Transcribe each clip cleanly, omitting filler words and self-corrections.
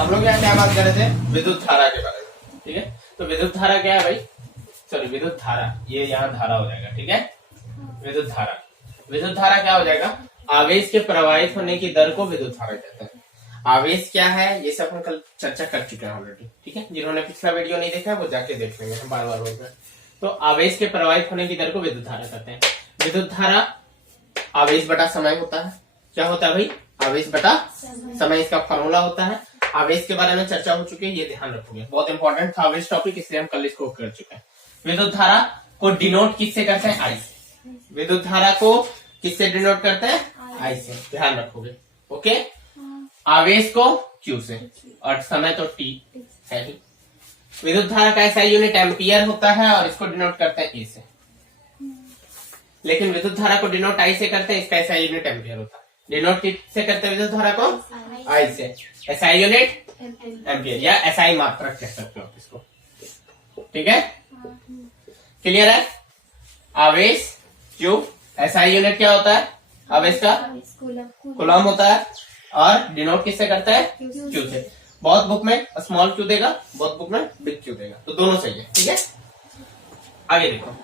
हम लोग यहाँ क्या बात कर रहे थे, विद्युत धारा के बारे में। ठीक है, तो विद्युत धारा क्या है भाई, सॉरी विद्युत धारा, ये यहाँ धारा हो जाएगा। ठीक है, विद्युत धारा, विद्युत धारा क्या हो जाएगा, आवेश के प्रवाहित होने की दर को विद्युत धारा कहते हैं। आवेश क्या है ये सब हम कल चर्चा कर चुके हैं ऑलरेडी। ठीक है, जिन्होंने पिछला वीडियो नहीं देखा वो जाके देख लेंगे, हम बार बार बोल रहे हैं। तो आवेश के प्रवाहित होने की दर को विद्युत धारा कहते हैं। विद्युत धारा आवेश बटा समय होता है। क्या होता है भाई, आवेश बटा समय, इसका फॉर्मूला होता है। आवेश के बारे में चर्चा हो चुकी है, ये ध्यान रखोगे, बहुत इंपॉर्टेंट था आवेश टॉपिक, इसलिए हम कल इसको कर चुके हैं। विद्युत धारा को डिनोट किससे करते हैं, आई से। विद्युत धारा को किससे डिनोट करते हैं, आई से, ध्यान रखोगे। ओके, आवेश को क्यू से और समय तो टी है ही। विद्युत धारा का ऐसा यूनिट एम्पियर होता है और इसको डिनोट करते हैं ए से। लेकिन विद्युत धारा को डिनोट आई से करते हैं, इसका ऐसा यूनिट एम्पियर होता है। डिनोट किससे करते हैं विद्युत धारा को, आई से। एसआई यूनिट एम्पियर या एसआई मात्रक कह सकते हो आप इसको। ठीक है, क्लियर है। आवेश क्यू, एसआई यूनिट क्या होता है, आवेश का कूलम होता है और डिनोट किससे करता है, क्यू से। बहुत बुक में स्मॉल क्यू देगा, बहुत बुक में बिग क्यू देगा, तो दोनों सही है। ठीक है, आगे देखो,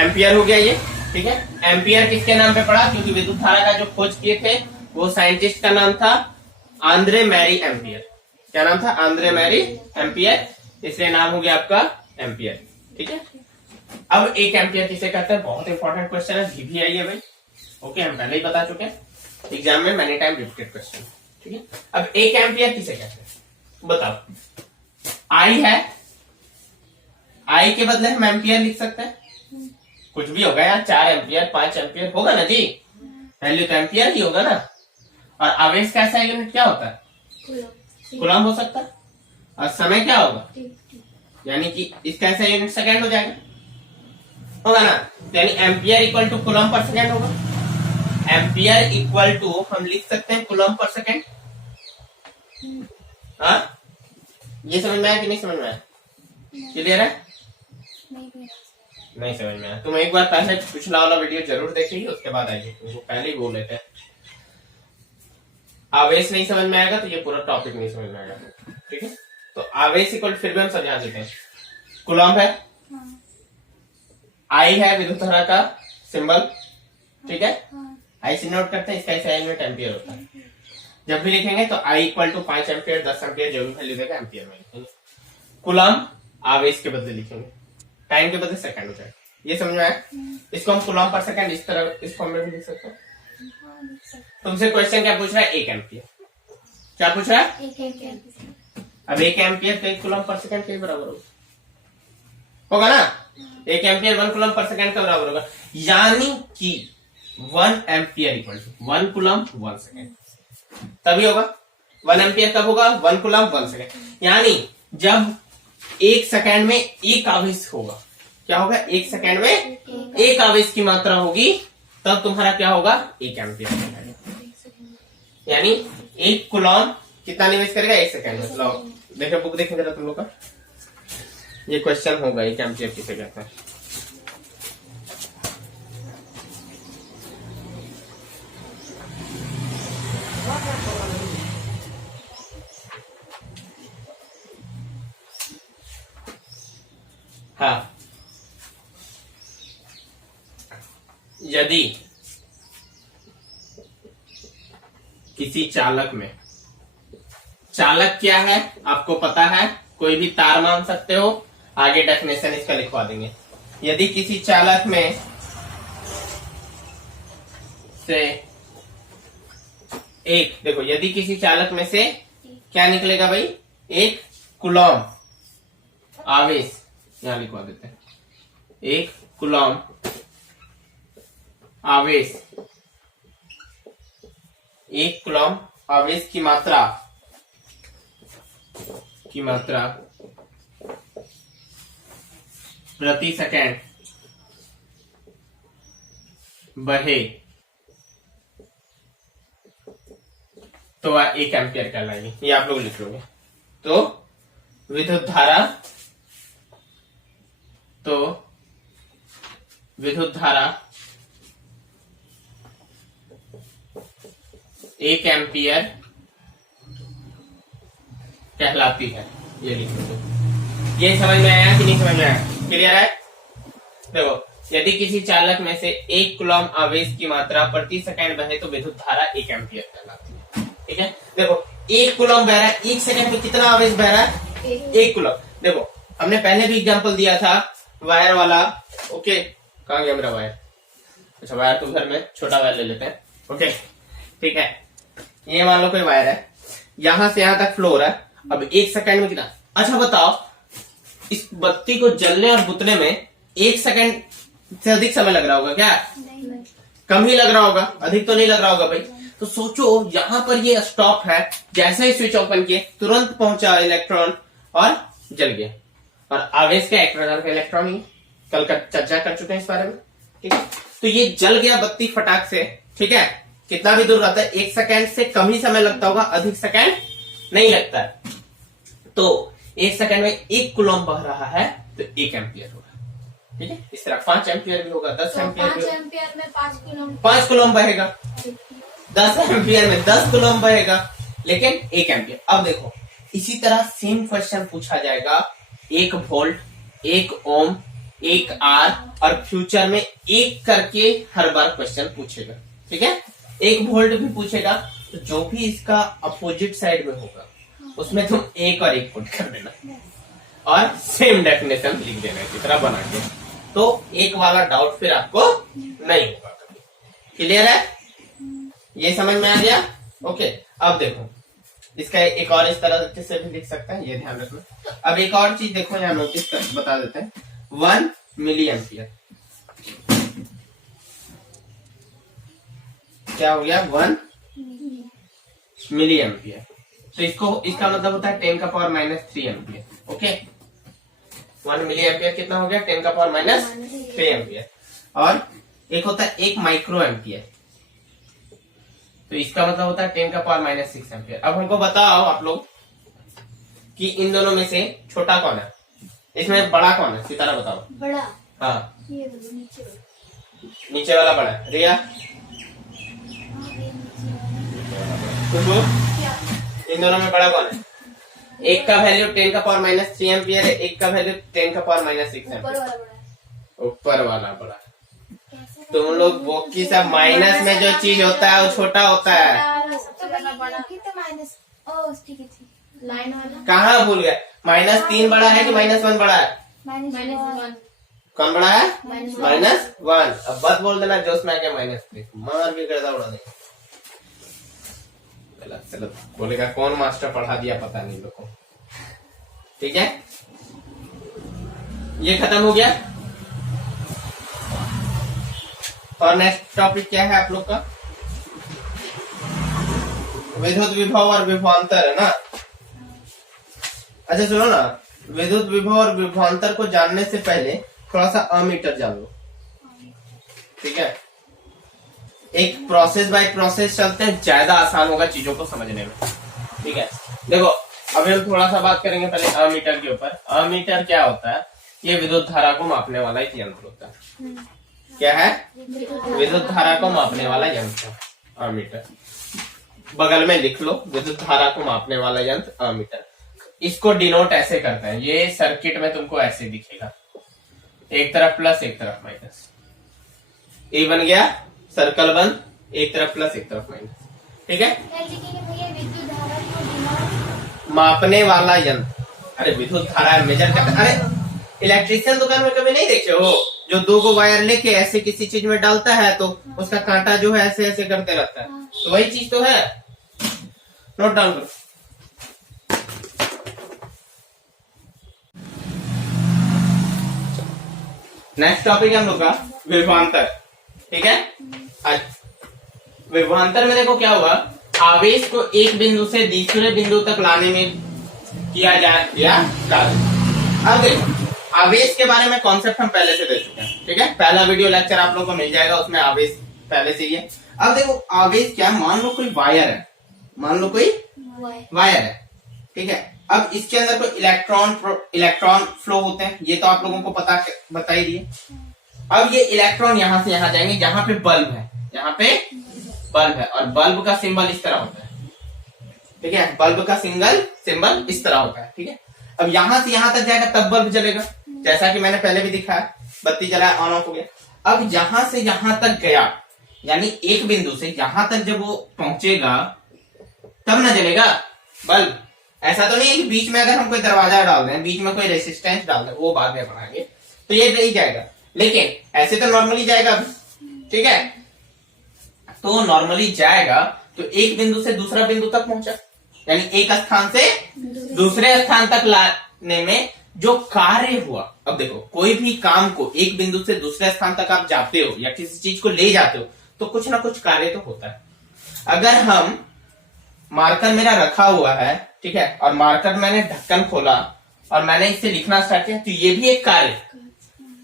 एम्पियर हो गया ये। ठीक है, एम्पियर किसके नाम पे पड़ा, क्योंकि विद्युत धारा का जो खोज किए थे वो साइंटिस्ट का नाम था आंद्रे मैरी एम्पियर। क्या नाम था, आंद्रे मैरी एम्पियर, इसलिए नाम हो गया आपका एम्पियर। ठीक है, अब एक एम्पियर किसे कहते हैं, बहुत इंपॉर्टेंट क्वेश्चन है, VVI है भाई। ओके, हम पहले ही बता चुके हैं, एग्जाम में मैनी टाइम रिपीटेड क्वेश्चन। ठीक है, अब एक एम्पियर किसे कहते हैं बताओ। आई है, आई के बदले हम एम्पियर लिख सकते हैं, कुछ भी होगा यार, 4 एम्पियर 5 एम्पियर होगा ना जी, वैल्यू तो एम्पियर ही होगा ना। और आवेश का ऐसा यूनिट क्या होता है, कूलम हो सकता है, और समय क्या होगा, यानी कि इसका ऐसा यूनिट सेकंड हो जाएगा, होगा ना। यानी ampere equal to coulomb per second होगा। एम्पियर इक्वल टू हम लिख सकते हैं कूलम पर सेकंड। हाँ, ये समझ में आया कि नहीं समझ में आया, क्लियर है, नहीं समझ में आया। तुम एक बार पहले पिछला वाला वीडियो जरूर देखेगी, उसके बाद आएगी, तुमको पहले ही बोल रहे थे। आवेश नहीं समझ में आएगा तो ये पूरा टॉपिक नहीं समझ में आएगा। ठीक है, तो आवेश इक्वल फिर भी हम समझा देते हैं, कूलम है, आई है विद्युत धारा का सिंबल। ठीक है, आई से नोट करते हैं, इसका ऐसा यूनिट एम्पियर होता है। जब भी लिखेंगे तो I equal to 5 ampere 10 ampere जो भी वैल्यू देगा एम्पियर में लिखेंगे। कूलम आवेश के बदले लिखेंगे, टाइम के बदले सेकंड हो जाएगा। ये समझ में आया, इसको हम कूलम पर सेकंड इस तरह इस फॉर्म में भी लिख सकते हैं। तुमसे क्वेश्चन क्या पूछ रहा है, 1 एम्पियर, क्या पूछ रहा है, 1 एम्पियर। अब 1 एम्पियर तो 1 कूलम पर सेकंड के बराबर होगा ना, 1 एम्पियर 1 कूलम पर सेकंड के बराबर होगा। यानी कि 1 ampere equal to 1 coulomb 1 second, तभी होगा। 1 एम्पियर कब होगा, 1 कूलम 1 सेकंड, यानी जब 1 सेकंड में 1 आवेश होगा, क्या होगा, 1 सेकंड में 1 आवेश की मात्रा होगी, तब तुम्हारा क्या होगा, 1 एम्पियर। यानी 1 कूलम कितना निवेश करेगा, 1 सेकंड में। लो देखो, बुक देखें जरा तुम लोग का, ये क्वेश्चन होगा 1 एम्पियर किसे कहते हैं। हाँ, यदि किसी चालक में, चालक क्या है आपको पता है, कोई भी तार मान सकते हो, आगे डेफिनेशन इसका लिखवा देंगे। यदि किसी चालक में से एक, देखो यदि किसी चालक में से क्या निकलेगा भाई, 1 कूलम आवेश, यहां लिखवा देते हैं, 1 कूलम आवेश, 1 कूलम आवेश की मात्रा प्रति सेकंड बढ़े तो वह 1 एम्पियर कहलाएगी। ये आप लोग लिख लोगे। तो विद्युत धारा 1 एम्पियर कहलाती है। ये लिख लो। ये समझ में आया कि नहीं समझ में आया? क्लियर है? देखो यदि किसी चालक में से 1 कूलम आवेश की मात्रा प्रति सेकंड बहे तो विद्युत धारा 1 एम्पियर कहलाती है। ठीक है, देखो 1 कूलम बह रहा है, 1 सेकंड में कितना आवेश बह रहा है? 1 कूलम। देखो हमने पहले भी एग्जांपल दिया था वायर वाला। ओके, कहाँ गया मेरा वायर? अच्छा, वायर तो घर में, छोटा वायर ले लेते हैं। ओके ठीक है, ये मान लो कोई वायर है, यहां से यहां तक फ्लो हो रहा है। अब 1 सेकंड में कितना? अच्छा बताओ, इस बत्ती को जलने और बुतने में 1 सेकंड से अधिक समय लग रहा होगा क्या? नहीं। कम ही लग रहा होगा, अधिक तो नहीं लग रहा होगा भाई। तो सोचो यहाँ पर ये स्टॉप है, जैसे ही स्विच ओपन किए तुरंत पहुंचा इलेक्ट्रॉन और जल गया। और आवेश का एक प्रकार का इलेक्ट्रॉन ही, कल का चर्चा कर चुके हैं इस बारे में। ठीक है, तो ये जल गया बत्ती फटाक से। ठीक है, कितना भी दूर रहता है, 1 सेकंड से कम ही समय लगता होगा, अधिक सेकंड नहीं लगता है। तो 1 सेकंड में 1 कूलम बह रहा है तो 1 एम्पियर होगा। ठीक है, इस तरह 5 एम्पियर भी होगा, 10 एम्पियर भी होगा। 5 एम्पियर में 5 कूलम बहेगा, 10 एम्पियर में 10 कूलम बहेगा, लेकिन 1 एम्पियर। अब देखो इसी तरह सेम क्वेश्चन पूछा जाएगा 1 वोल्ट, 1 ओम, 1 आर, और फ्यूचर में 1 करके हर बार क्वेश्चन पूछेगा। ठीक है, 1 वोल्ट भी पूछेगा, तो जो भी इसका अपोजिट साइड में होगा उसमें तुम 1 और 1 पुट कर देना और सेम डेफिनेशन लिख देना इसी तरह बना के। तो 1 वाला डाउट फिर आपको नहीं होगा कभी। क्लियर है? ये समझ में आ गया? ओके, अब देखो इसका एक और इस तरह से भी लिख सकते हैं, ये ध्यान रखना। अब एक और चीज देखो, यहाँ नोटिस कर बता देते हैं। 1 मिली एम्पियर क्या हो गया? 1 मिली एम्पियर। तो इसका मतलब होता है 10⁻³ एम्पियर। ओके, 1 मिली एम्पियर कितना हो गया? 10⁻³ एम्पियर। और एक होता है 1 माइक्रो एम्पियर, तो इसका मतलब होता है 10⁻6 एम्पियर। अब हमको बताओ आप लोग कि इन दोनों में से छोटा कौन है, इसमें बड़ा कौन है? सितारा बताओ। बड़ा? हाँ, ये नीचे नीचे वाला बड़ा है। रिया, इन दोनों में बड़ा कौन है? एक का वैल्यू 10⁻³ एम्पियर है, एक का वैल्यू 10⁻6 एम्पियर। ऊपर वाला बड़ा। तुम लोग वो की सब माइनस में जो चीज होता है वो छोटा होता है। लाइन वाला कहाँ भूल गया? -3 बड़ा है कि -1 बड़ा है? -1। कौन बड़ा है? -1। अब बस बोल देना जोश में आ गया -3, मार भी करता उड़ा नहीं। चलो बोलेगा कौन मास्टर पढ़ा दिया पता नहीं लोग को। ठीक है, ये खत्म हो गया। और नेक्स्ट टॉपिक क्या है आप लोग का? विद्युत विभव और विभवांतर है ना। अच्छा सुनो ना, विद्युत विभव और विभवांतर को जानने से पहले थोड़ा सा अमीटर जान लो। ठीक है, एक प्रोसेस बाय प्रोसेस चलते हैं, ज्यादा आसान होगा चीजों को समझने में। ठीक है, देखो अभी हम थोड़ा सा बात करेंगे पहले अमीटर के ऊपर। अमीटर क्या होता है? ये विद्युत धारा को मापने वाला एक यंत्र होता है। क्या है? विद्युत धारा को मापने वाला यंत्र, अमीटर। बगल में लिख लो, विद्युत धारा को मापने वाला यंत्र अमीटर। इसको डिनोट ऐसे करते हैं, ये सर्किट में तुमको ऐसे दिखेगा, एक तरफ प्लस एक तरफ माइनस। ये बन गया सर्कल बन, एक तरफ प्लस एक तरफ माइनस। ठीक है, मापने वाला यंत्र। अरे विद्युत धारा मेजर करता। अरे इलेक्ट्रिशियन दुकान में कभी नहीं देखे हो जो 2 वायर लेके ऐसे किसी चीज में डालता है तो उसका कांटा जो है ऐसे ऐसे करते रहता है, तो वही चीज तो है। नोट डाउन करो। नेक्स्ट टॉपिक है हम लोग का विभवांतर। ठीक है, आज विभवांतर में देखो क्या हुआ, आवेश को एक बिंदु से दूसरे बिंदु तक लाने में किया जाए कार्य। अब देखो आवेश के बारे में कॉन्सेप्ट हम पहले से दे चुके हैं। ठीक है, पहला वीडियो लेक्चर आप लोगों को मिल जाएगा, उसमें आवेश पहले से ही है। अब देखो आवेश क्या, मान लो कोई वायर है, मान लो कोई वायर है। ठीक है, अब इसके अंदर कोई इलेक्ट्रॉन फ्लो होते हैं, ये तो आप लोगों को बता ही दिए। अब ये इलेक्ट्रॉन यहां से यहां जाएंगे जहां पे बल्ब है, यहाँ पे बल्ब है, और बल्ब का सिंबल इस तरह होता है। ठीक है। बल्ब का सिंगल सिंबल इस तरह होता है, ठीक है। अब यहां से यहां तक जाएगा तब बल्ब जलेगा, जैसा कि मैंने पहले भी दिखाया, बत्ती जलाया ऑन ऑफ हो गया। अब यहां से यहां तक गया, यानी एक बिंदु से यहां तक जब वो पहुंचेगा तब ना जलेगा बल्ब। ऐसा तो नहीं है कि बीच में अगर हम कोई दरवाजा डाल दें, बीच में कोई रेसिस्टेंस डाल दें, वो बाद में बनाएंगे तो ये नहीं जाएगा, लेकिन ऐसे तो नॉर्मली जाएगा, ठीक है। तो नॉर्मली जाएगा तो एक बिंदु से दूसरा बिंदु तक पहुंचा, यानी एक स्थान से दूसरे स्थान तक लाने में जो कार्य हुआ। अब देखो, कोई भी काम को एक बिंदु से दूसरे स्थान तक आप जाते हो या किसी चीज को ले जाते हो तो कुछ ना कुछ कार्य तो होता है। अगर हम मार्कर मेरा रखा हुआ है, ठीक है, और मार्कर मैंने ढक्कन खोला और मैंने इससे लिखना स्टार्ट किया तो ये भी एक कार्य,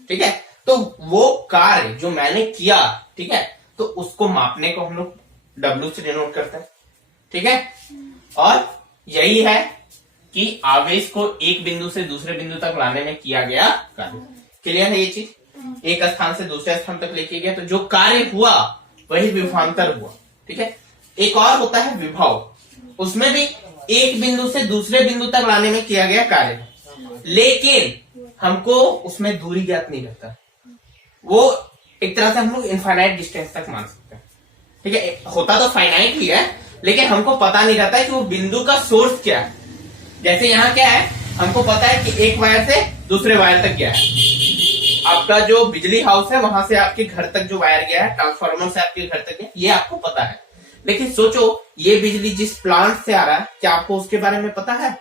ठीक है। तो वो कार्य जो मैंने किया, ठीक है, तो उसको मापने को हम लोग W से डिनोट करते हैं, ठीक है। और यही है कि आवेश को एक बिंदु से दूसरे बिंदु तक लाने में किया गया कार्य। क्लियर है ये चीज? एक स्थान से दूसरे स्थान तक लेके गया तो जो कार्य हुआ वही विभवांतर हुआ, ठीक है। एक और होता है विभव, उसमें भी एक बिंदु से दूसरे बिंदु तक लाने में किया गया कार्य, लेकिन हमको उसमें दूरी ज्ञात नहीं रहता। वो एक तरह से हम लोग इनफाइनाइट डिस्टेंस तक मान सकते हैं, ठीक है। होता तो फाइनाइट ही है, लेकिन हमको पता नहीं रहता है कि वो बिंदु का सोर्स क्या है। जैसे यहाँ क्या है, हमको पता है कि एक वायर से दूसरे वायर तक गया है। आपका जो बिजली हाउस है वहां से आपके घर तक जो वायर गया है, ट्रांसफार्मर से आपके घर तक गया, ये आपको पता है। लेकिन सोचो, ये बिजली जिस प्लांट से आ रहा है, क्या आपको उसके बारे में पता है?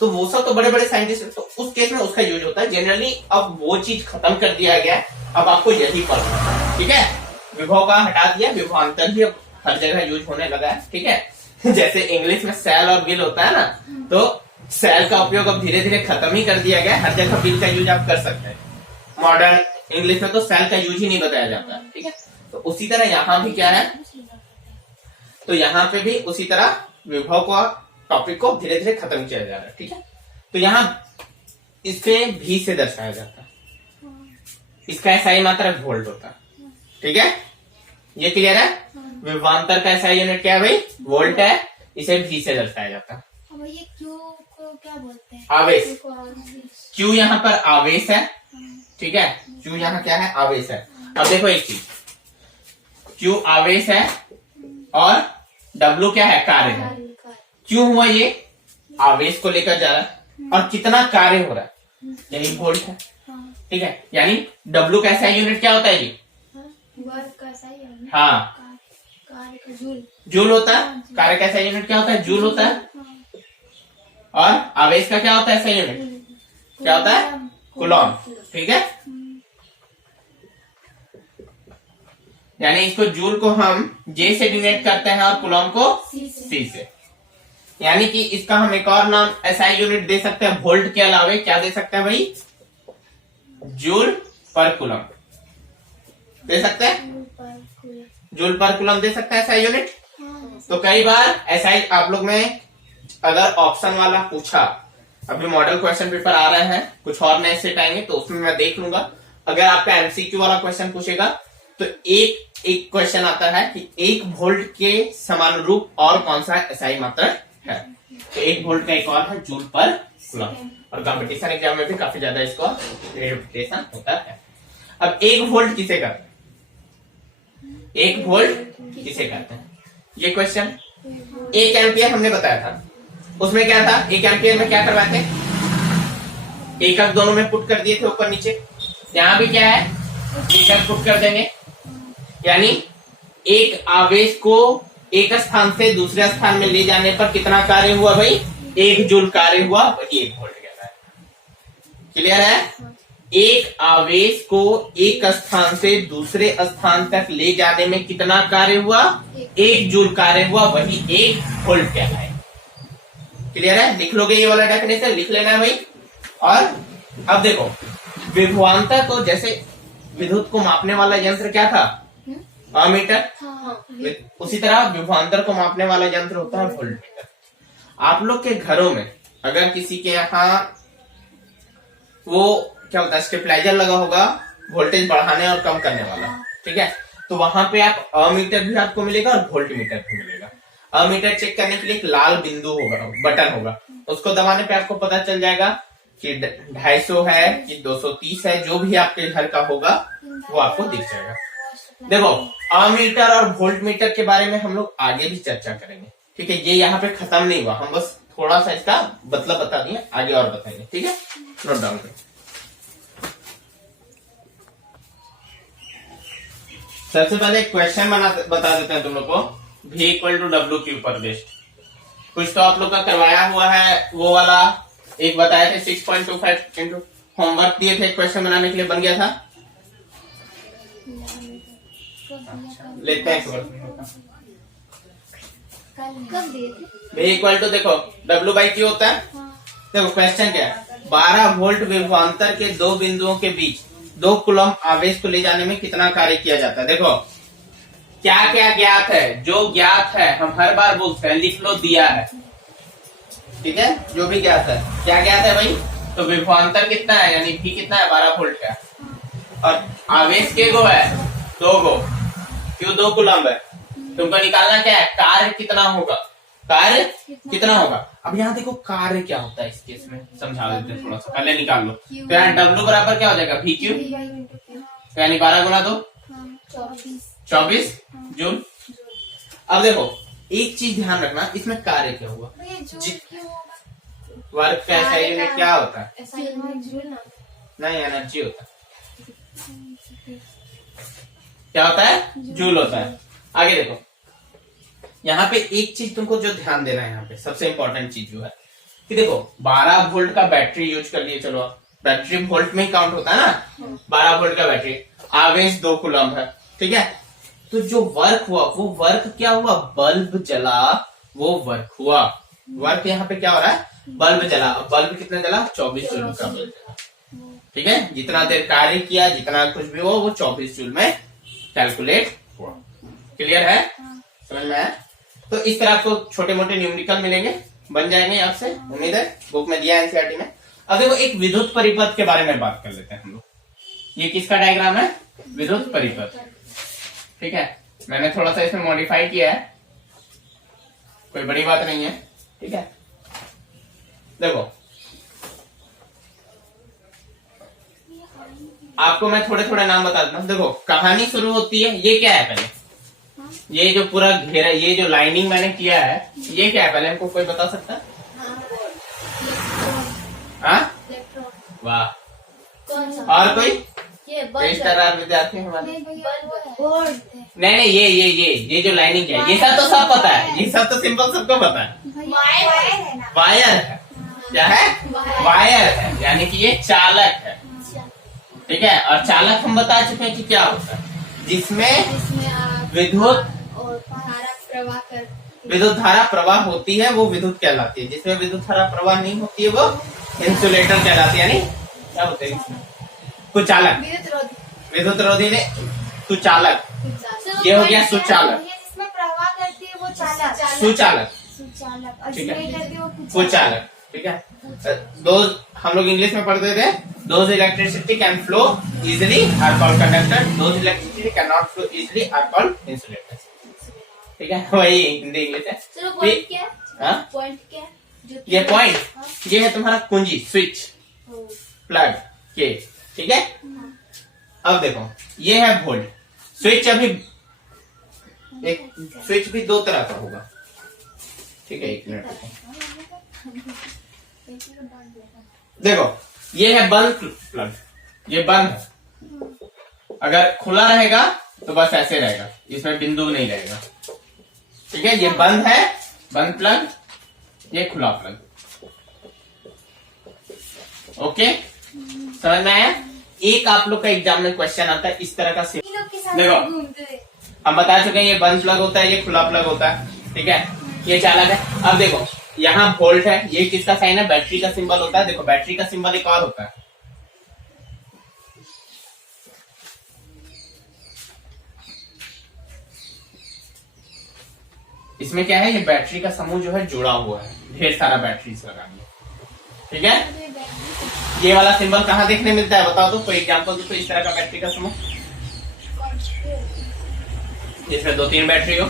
तो वो सब तो बड़े बड़े साइंटिस्ट, तो उस केस में उसका यूज होता है जनरली। अब वो चीज खत्म कर दिया गया है, अब आपको यही पढ़ना है, ठीक है। विभव का हटा दिया, विभवांतर ही अब हर जगह यूज होने लगा है, ठीक है। जैसे इंग्लिश में सेल और विल होता है ना, तो सेल का उपयोग अब धीरे धीरे खत्म ही कर दिया गया है, हर जगह विल का यूज आप कर सकते हैं। मॉडर्न इंग्लिश में तो सेल का यूज ही नहीं बताया जाता, ठीक है। तो उसी तरह यहाँ भी क्या है, तो यहाँ पे भी उसी तरह विभव को टॉपिक को धीरे धीरे खत्म किया जा रहा है, ठीक है। तो यहाँ इसे भी से दर्शाया जाता है, इसका SI मात्रक वोल्ट होता है, ठीक है। ये क्लियर है? विभवांतर का SI यूनिट क्या है भाई? वोल्ट है, इसे भी से दर्शाया जाता है। अब ये क्यू को क्या बोलते हैं? आवेश। Q यहाँ पर आवेश है, ठीक है। Q यहाँ क्या है? आवेश है। अब देखो एक चीज, Q आवेश है और W क्या है? कार्य है। क्यों हुआ ये? आवेश को लेकर जा रहा है और कितना कार्य हो रहा है, यही वोल्ट है, ठीक है। यानी W का SI यूनिट क्या होता है जी? वर्क का SI यूनिट। हाँ, कार्य का जूल। जूल होता है। कार्य का SI यूनिट क्या होता है? जूल होता है। और आवेश का क्या होता है SI यूनिट? क्या होता है? कूलॉम, ठीक है। यानी इसको जूल को हम J से डिनोट करते हैं और कूलॉम को C से। यानी कि इसका हम एक और नाम SI यूनिट दे सकते हैं, वोल्ट के अलावे क्या दे सकते हैं भाई? जूल पर कूलम दे सकते हैं, जूल पर कूलम दे सकते हैं SI यूनिट। तो कई बार SI आप लोग में अगर ऑप्शन वाला पूछा, अभी मॉडल क्वेश्चन पेपर आ रहे हैं, कुछ और नए सेट आएंगे तो उसमें मैं देख लूंगा। अगर आपका MCQ वाला क्वेश्चन पूछेगा तो एक क्वेश्चन आता है कि 1 वोल्ट के समानुरूप और कौन सा SI मात्रक है। तो 1 वोल्ट का एक और है जूल पर कूलम, और कंपटीशन एग्जाम में भी काफी ज्यादा इसको रिपीटेशन होता है। अब 1 वोल्ट किसे कहते हैं? 1 वोल्ट किसे कहते हैं? ये क्वेश्चन 1 एम्पियर हमने बताया था, उसमें क्या था? 1 एम्पियर में क्या करवाते हैं? एकक दोनों में पुट कर दिए थे ऊपर नीचे। यहाँ भी क्या है? एकक पुट कर देंगे, यानी एक आवेश को एक स्थान से दूसरे स्थान में ले जाने पर कितना कार्य हुआ भाई? 1 जूल कार्य हुआ, वही 1 वोल्ट कहता है। क्लियर है? एक आवेश को एक स्थान से दूसरे स्थान तक ले जाने में कितना कार्य हुआ? 1 जूल कार्य हुआ, वही 1 वोल्ट कहता है। क्लियर है? लिख लोगे ये वाला डेफिनेशन, लिख लेना है भाई। और अब देखो, विभवांतर को, जैसे विद्युत को मापने वाला यंत्र क्या था? अमीटर। उसी तरह विभवांतर को मापने वाला यंत्र होता है वोल्टमीटर। आप लोग के घरों में अगर किसी के यहाँ वो क्या होता है, स्टेबलाइजर लगा होगा, वोल्टेज बढ़ाने और कम करने वाला, ठीक है, तो वहां पे आप अमीटर भी आपको मिलेगा और वोल्टमीटर भी मिलेगा। अमीटर चेक करने के लिए एक लाल बिंदु होगा, बटन होगा, उसको दबाने पे आपको पता चल जाएगा कि 250 है कि 230 है, जो भी आपके घर का होगा वो आपको दिख जाएगा। देखो अमीटर और वोल्ट मीटर के बारे में हम लोग आगे भी चर्चा करेंगे, ठीक है। ये यहाँ पे खत्म नहीं हुआ, हम बस थोड़ा सा इसका मतलब बता दिए, आगे और बताएंगे, ठीक है। नोट डाउन करें। सबसे पहले क्वेश्चन बता देते हैं तुम लोग को, V equal to W Q पर बेस्ड। कुछ तो आप लोग का करवाया हुआ है, वो वाला एक बताए थे 6.25 इंटू, होमवर्क दिए थे क्वेश्चन बनाने के लिए, बन गया था। लेते हैं कब दिए थे? V इक्वल टू देखो W बाई क्यू होता है। देखो क्वेश्चन क्या है, 12 वोल्ट विभवांतर के दो बिंदुओं के बीच 2 कूलम आवेश को ले जाने में कितना कार्य किया जाता है। देखो क्या क्या ज्ञात है, जो ज्ञात है हम हर बार बोलते हैं, लिख लो दिया है, ठीक है। जो भी ज्ञात है, क्या ज्ञात है भाई, तो विभवांतर कितना है, यानी V कितना है, 12 वोल्ट का, और आवेश के गो है 2 गो, क्यों 2 कूलम है। तुमको निकालना क्या है, कार्य कितना होगा, कार्य कितना होगा। अब यहाँ देखो कार्य क्या होता है इस केस में, समझा देते हैं थोड़ा सा, पहले निकाल लो। तो यहाँ W बराबर क्या हो जाएगा, V क्यू, तो यानी 12 गुना 2 24 जूल। अब देखो एक चीज ध्यान रखना, इसमें कार्य क्या हुआ, वर्क का ऐसा यूनिट क्या होता है, नहीं एनर्जी होता है, क्या होता है, जूल होता है। आगे देखो यहाँ पे एक चीज तुमको जो ध्यान देना है, यहाँ पे सबसे इंपॉर्टेंट चीज जो है कि देखो 12 वोल्ट का बैटरी यूज कर लिए, चलो बैटरी वोल्ट में ही काउंट होता है ना, 12 वोल्ट का बैटरी, आवेश 2 कूलम है, ठीक है। तो जो वर्क हुआ वो वर्क क्या हुआ, बल्ब जला, वो वर्क हुआ, वर्क यहाँ पे क्या हो रहा है, बल्ब जला। बल्ब कितना जला, 24 जूल का बल्ब जला, ठीक है। जितना देर कार्य किया, जितना कुछ भी हो, वो 24 जूल में कैलकुलेट हुआ। क्लियर है, समझ में आया। तो इस तरह आपको छोटे मोटे न्यूमेरिकल मिलेंगे, बन जाएंगे आपसे, उम्मीद है, बुक में दिया है एनसीईआरटी में। अब देखो एक विद्युत परिपथ के बारे में बात कर लेते हैं हम लोग। ये किसका डायग्राम है, विद्युत परिपथ, ठीक है। मैंने थोड़ा सा इसमें मॉडिफाई किया है, कोई बड़ी बात नहीं है, ठीक है। देखो आपको मैं थोड़े थोड़े नाम बता देता हूँ। देखो कहानी शुरू होती है, ये क्या है पहले, ये जो पूरा घेरा, ये जो लाइनिंग मैंने किया है, ये क्या है पहले, हमको कोई बता सकता है, हाँ वाह, और कोई विद्यार्थी हमारे, नहीं ये जो लाइनिंग क्या है, ये सब तो सब पता है, ये सब तो सिंपल सबको पता है, वायर है, क्या है, वायर है, यानी कि ये चालक है, ठीक है। और चालक हम बता चुके हैं कि क्या होता है, जिसमें विद्युत धारा प्रवाह होती है, वो विद्युत कहलाती है। जिसमें विद्युत धारा प्रवाह नहीं होती है, वो इंसुलेटर कहलाती है, यानी क्या होता है इसमें, कुचालक, विद्युत रोधी ने सुचालक, ये हो गया सुचालक, जिसमें प्रवाह करती है वो चालक, सुचालक, ठीक है, कुचालक, ठीक है। दो हम लोग इंग्लिश में पढ़ते थे, those electricity can flow easily are called conductor, those electricity can not flow easily are called insulator, ठीक है। वही हिंदी इंग्लिश है। पॉइंट क्या, पॉइंट क्या, ये पॉइंट, ये है तुम्हारा कुंजी, स्विच, प्लग के, ठीक है। अब देखो ये है वोल्ट, स्विच अभी एक स्विच भी 2 तरह का होगा, ठीक है, 1 मिनट देखो, ये है बंद प्लग, ये बंद है, अगर खुला रहेगा तो बस ऐसे रहेगा, इसमें बिंदु नहीं रहेगा, ठीक है। ये बंद है, बंद प्लग, ये खुला प्लग, ओके, समझ में आया। एक आप लोग का एग्जाम में क्वेश्चन आता है इस तरह का, देखो हम बता चुके हैं, ये बंद प्लग होता है, ये खुला प्लग होता है, ठीक है, ये चालक है। अब देखो यहाँ वोल्ट है, ये किसका साइन है, बैटरी का सिंबल होता है। देखो बैटरी का सिंबल एक और होता है, इसमें क्या है, ये बैटरी का समूह जो है जुड़ा हुआ है, ढेर सारा बैटरीज लगा दिया, ठीक है। ये वाला सिंबल कहाँ देखने मिलता है, बताओ तो, कोई एग्जांपल दो तो, इस तरह का बैटरी का समूह, जिसमें 2-3 बैटरी हो,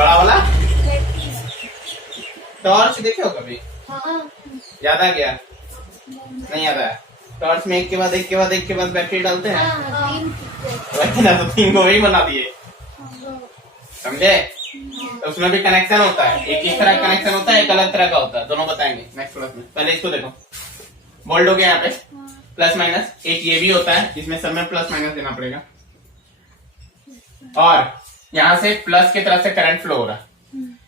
बड़ा वाला टॉर्च देखे हो कभी? हाँ याद आ गया? नहीं याद आया? टॉर्च में एक के बाद एक के बाद एक के बाद बैटरी डालते हैं, वही ना, तो 3 को वही बना दिए, समझे? तो उसमें भी कनेक्शन होता है, एक इस तरह कनेक्शन होता है, एक अलग तरह का होता है, दोनों बताएंगे नेक्स्ट क्लास में। पहले इसको देखो, बोल्ड हो गया यहाँ पे प्लस माइनस, एक ये भी होता है, इसमें सब में प्लस माइनस देना पड़ेगा, और यहाँ से प्लस की तरफ से करंट फ्लो हो रहा है,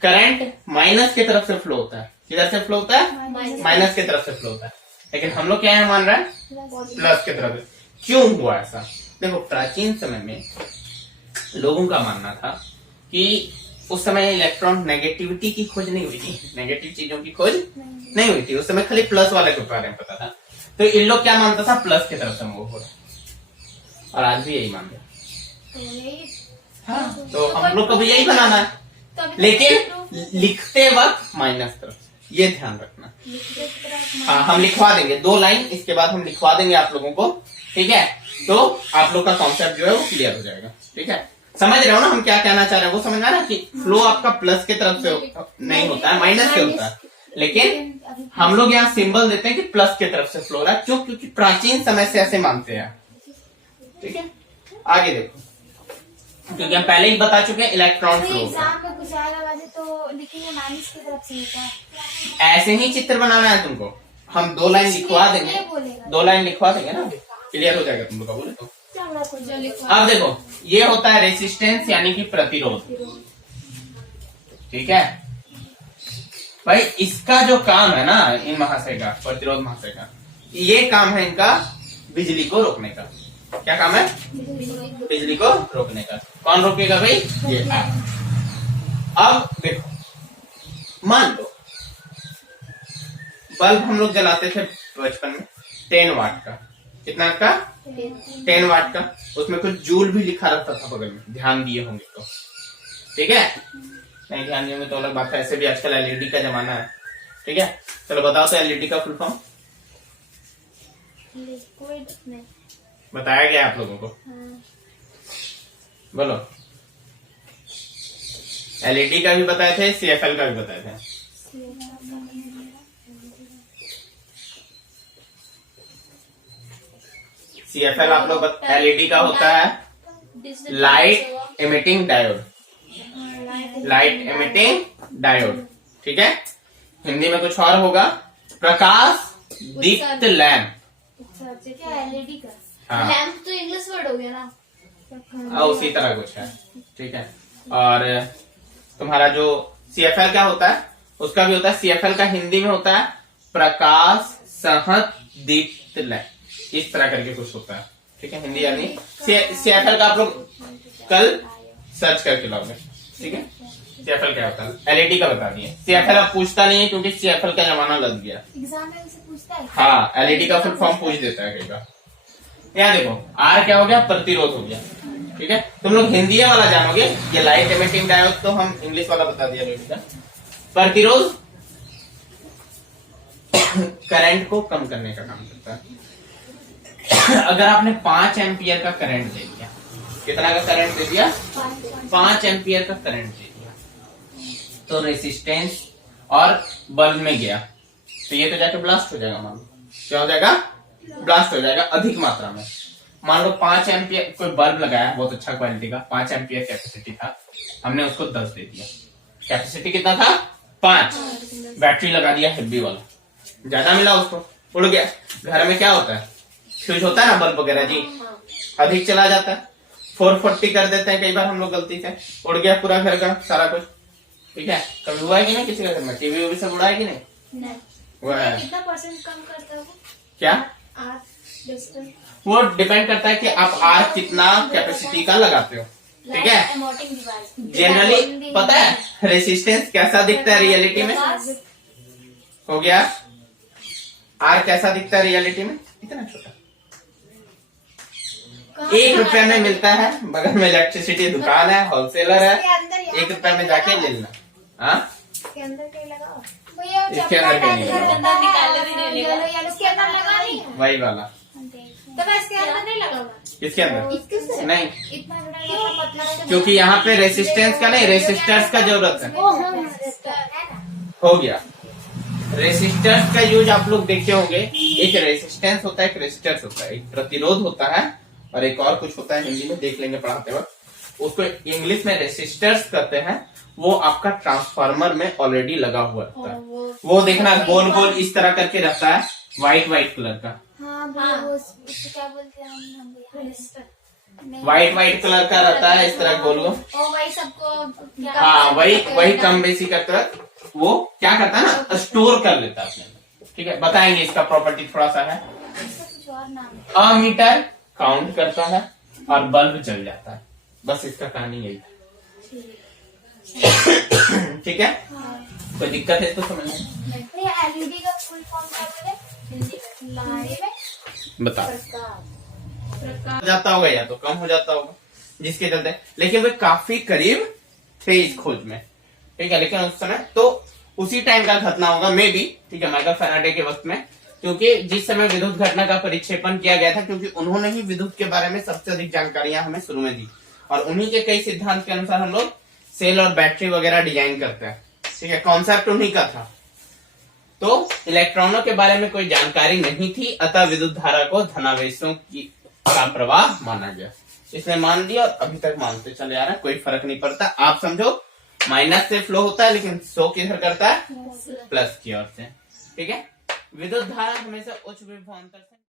करंट माइनस की तरफ से फ्लो होता है, किधर से फ्लो होता है? माइनस की तरफ से फ्लो होता है, लेकिन हम लोग क्या है मान रहे हैं? प्लस की तरफ से। क्यों हुआ ऐसा? देखो, प्राचीन समय में लोगों का मानना था कि उस समय इलेक्ट्रॉन नेगेटिविटी की खोज नहीं हुई थी, नेगेटिव चीजों की खोज नहीं हुई थी, उस समय खाली प्लस वाले के बारे में पता था, तो इन लोग क्या मानता था? प्लस की तरफ से मूव हो रहा है, और आज भी यही मानते हैं। हाँ, तो हम लोग को भी यही बनाना है, लेकिन लिखते वक्त माइनस तरफ, ये ध्यान रखना। हाँ, हम लिखवा देंगे 2 लाइन, इसके बाद हम लिखवा देंगे आप लोगों को, ठीक है? तो आप लोग का कॉन्सेप्ट जो है वो क्लियर हो जाएगा, ठीक है? समझ रहे हो ना हम क्या कहना चाह रहे हैं? वो समझना ना कि फ्लो आपका प्लस की तरफ से नहीं होता है, माइनस से होता है, लेकिन हम लोग यहाँ सिंबल देते हैं कि प्लस की तरफ से फ्लो हो रहा है, क्यों? क्योंकि प्राचीन समय से ऐसे मानते हैं, ठीक है? आगे देखो, क्योंकि हम पहले ही बता चुके हैं इलेक्ट्रॉन फ्लो। एग्जाम में कुछ आएगा वैसे तो लिखेंगे माइनस की तरफ से होता है। ऐसे ही चित्र बनाना है तुमको, हम 2 लाइन लिखवा देंगे, 2 लाइन लिखवा देंगे ना, क्लियर हो जाएगा तुम लोग का, बोले तो। अब देखो, ये होता है रेसिस्टेंस, यानी कि प्रतिरोध, ठीक है भाई? इसका जो काम है ना, इन महाशय का, प्रतिरोध महाशय का, ये काम है इनका बिजली को रोकने का। क्या काम है? बिजली को रोकने का। कौन रोकेगा भाई? ये आप। अब देखो, मान लो बल्ब हम लोग जलाते थे बचपन में 10 वाट का, कितना का? 10 वाट का, उसमें कुछ जूल भी लिखा रहता था बगल में, ध्यान दिए होंगे तो, ठीक है? नहीं ध्यान दिए होंगे तो अलग बात है, ऐसे भी आजकल एलईडी का जमाना है, ठीक है? चलो बताओ तो एलईडी का फुल फॉर्म बताया गया आप लोगों को, बोलो। एलईडी का भी बताए थे, सीएफएल का भी बताए थे। सीएफएल आप लोग एलईडी का होता है light emitting diode, light emitting diode, ठीक है? हिंदी में कुछ और होगा, प्रकाश दीप्त लैंप। क्या एलईडी का? हाँ, लैंप तो इंग्लिश वर्ड हो गया ना, उसी तरह कुछ है, ठीक है? और तुम्हारा जो सीएफएल का होता है, उसका भी होता है, सीएफएल का हिंदी में होता है प्रकाश सहत दीप्त लैंप, इस तरह करके कुछ होता है, ठीक है? हिंदी यानी सीएफएल का आप लोग कल सर्च करके लाओगे, ठीक है? सीएफएल क्या होता है, एलईडी का बता दिए। सीएफएल अब पूछता नहीं है क्योंकि सीएफएल का जमाना लग गया, एग्जाम में उसे पूछता है। हाँ, एलईडी का फुल फॉर्म पूछ देता है कई बार। यहाँ देखो, आर क्या हो गया? प्रतिरोध हो गया, ठीक है? तुम लोग हिंदी वाला जानोगे, ये लाइट एमिटिंग डायोड तो हम इंग्लिश वाला बता दिया एलईडी का। प्रतिरोध करंट को कम करने का काम करता है। अगर आपने 5 एम्पियर का करंट दे दिया, कितना का करंट दे दिया? 5 एम्पियर का करंट दे दिया, तो रेसिस्टेंस और बल्ब में गया, तो ये तो जाके ब्लास्ट हो जाएगा, मान लो क्या हो जाएगा? ब्लास्ट हो जाएगा अधिक मात्रा में। मान लो 5 एम्पियर कोई बल्ब लगाया, बहुत अच्छा क्वालिटी का, 5 एम्पियर कैपेसिटी था, हमने उसको 10 दे दिया। कैपेसिटी कितना था? 5। बैटरी लगा दिया हेवी वाला, ज्यादा मिला उसको, उड़ गया। घर में क्या होता है, फ्यूज होता है ना बल्ब वगैरह जी, अधिक चला जाता है, 440 कर देते हैं कई बार हम लोग गलती से, उड़ गया पूरा घर का सारा कुछ, ठीक है? कभी हुआ है कि नहीं किसी का घर में? टीवी वूवी सब उड़ा है कि नहीं? हुआ है। कितना परसेंट कम करता है वो? क्या? आर डिस्टेंस वो डिपेंड करता है कि आप आर कितना कैपेसिटी का लगाते हो, ठीक है? जनरली पता है रेसिस्टेंस कैसा दिखता है रियलिटी में? हो गया, आर कैसा दिखता है रियलिटी में? इतना छोटा, 1 रुपए में मिलता है, बगल में इलेक्ट्रिसिटी दुकान है, होलसेलर है, 1 रुपए में जाके ले लेना। हाँ, इसके अंदर क्या लगाओ भैया? इसके अंदर कहीं नहीं अंदर निकालने भी नहीं लेगा, इसके अंदर लगा नहीं है वही वाला, तो मैं इसके अंदर नहीं लगा हुआ। किसके अंदर? इसके नहीं, इतना बड़ा पतला सा क्योंकि यहाँ पे रेसिस्टेंस का नहीं, रेसिस्टर्स का जरूरत है। हो गया। रेसिस्टर्स का यूज आप लोग देखे होंगे, एक रेसिस्टेंस होता है, एक रेसिस्टर्स होता है, एक प्रतिरोध होता है और एक और कुछ होता है, हिंदी में देख लेंगे पढ़ाते वक्त। उसको इंग्लिश में रेसिस्टर्स कहते हैं। वो आपका ट्रांसफार्मर में ऑलरेडी लगा हुआ रहता है। वो देखना गोल गोल इस तरह करके रहता है, व्हाइट कलर का। हाँ वो उसको क्या बोलते हैं हम नहीं। व्हाइट कलर का रहता है, इस तरह गोल गोल। और वही सबको हाँ, वही कम बेसी करता है। वो क्या करता है ना, स्टोर कर लेता है अपने में। ठीक है, बताएंगे इसका प्रॉपर्टी थोड़ा सा है। कुछ और नाम है। अमीटर काउंट करता है और बल्ब जल जाता है, बस इसका कहानी यही है। ठीक है, कोई दिक्कत है तो समझ ये एलईडी का फुल फॉर्म क्या बोले हिंदी में? लाइट बता जाता होगा या तो कम हो जाता होगा जिसके चलते, लेकिन वे काफी करीब थे इस खोज में। ठीक है, लेकिन उस समय तो उसी टाइम का घटना होगा मे बी। ठीक है, माइकल फैराडे के वक्त में, क्योंकि जिस समय विद्युत घटना का परिक्षेपण किया गया था, क्योंकि उन्होंने ही विद्युत के बारे में सबसे अधिक जानकारियां हमें शुरू में दी और उन्हीं के कई सिद्धांत के अनुसार हम लोग सेल और बैटरी वगैरह डिजाइन करते हैं। ठीक है, कॉन्सेप्ट उन्हीं का था। तो इलेक्ट्रॉनों के बारे में कोई जानकारी नहीं थी, अतः विद्युत धारा को धनावेशों का प्रवाह माना गया। इसने मान लिया और अभी तक मानते चले आ रहे हैं, कोई फर्क नहीं पड़ता। आप समझो माइनस से फ्लो होता है, लेकिन शो किधर करता है? प्लस की ओर से। ठीक है, विद्युत धारा हमेशा उच्च विभवांतर